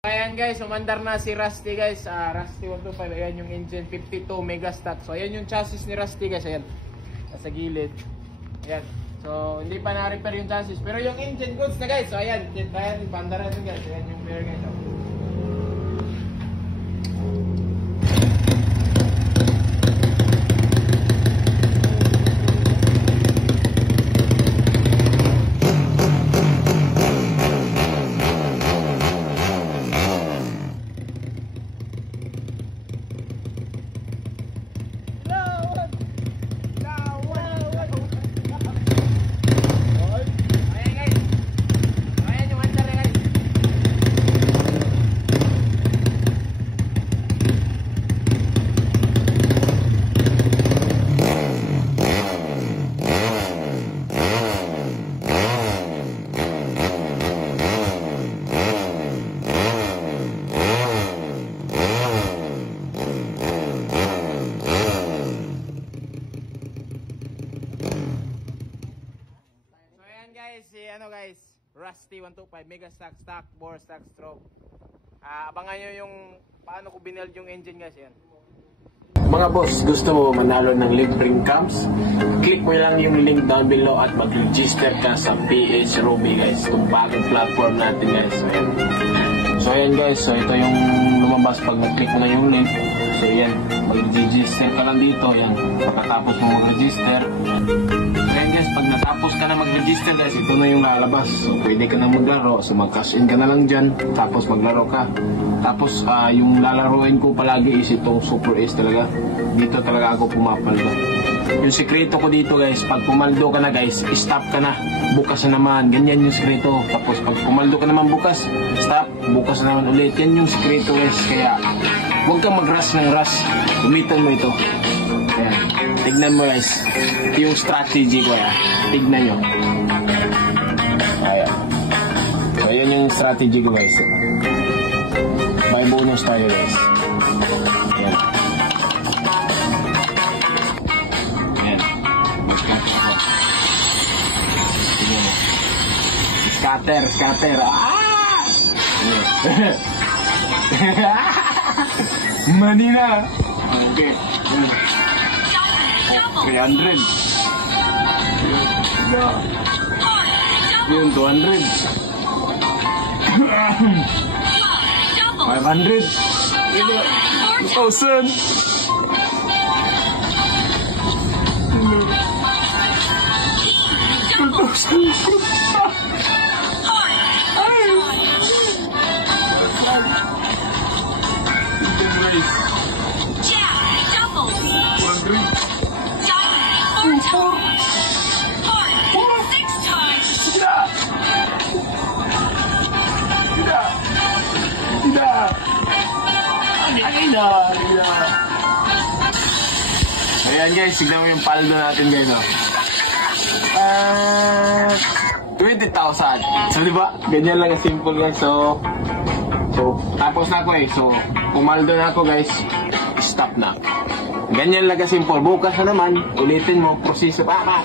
Ayan guys, umandar na si Rusty guys. Rusty 125, ayan yung engine, 52 mega stock. So ayan yung chassis ni Rusty guys, ayan. Nasa gilid. Ayan. So hindi pa na-repair yung chassis, pero yung engine goods na guys. So ayan, ayan, bandar natin guys. Ayan yung mirror guys. Guys, Rusty 125 mega stock bore stock stroke. Abangan nyo yung paano ko binuild yung engine guys. Yan. Mga boss, gusto mo manalo ng libreng cams? Click mo lang yung link down below at mag-register ka sa PH Romy guys, itong bagong platform natin guys. So ayan guys, so ito yung lumabas pag nag-click mo na yung link. So yan, mag-register ka lang dito. Yan, pagkatapos mo mag-register, ayan guys, pag natapos ka na mag-register guys, ito na yung lalabas. So pwede ka na maglaro, so mag-cash in ka na lang dyan, tapos maglaro ka. Tapos yung lalaroin ko palagi is itong Super Ace talaga. Dito talaga ako pumapaldo. Yung sikreto ko dito guys, pag pumaldo ka na guys, stop ka na, bukas na naman. Ganyan yung sikreto. Tapos pag pumaldo ka naman bukas, stop, bukas na naman ulit. Yan yung sikreto guys. Kaya huwag kang mag-rush ng rush, gamitan mo ito. Ayan. Tignan mo guys, ito yung strategy ko. Tignan nyo. Ayan. So yan yung strategy ko guys. May bonus tayo guys. Ayan. Ayan. Tignan mo. Scatter. Manila. Okay. 300. Yun, 200. 500. 2,000. 2,000. Ayan guys, tignan mo yung paldo natin guys. 20,000. So diba, ganyan lang simple guys. So tapos na ako So pumaldo na ako guys, stop na. Ganyan lang simple. Bukas na naman, ulitin mo, proseso pa.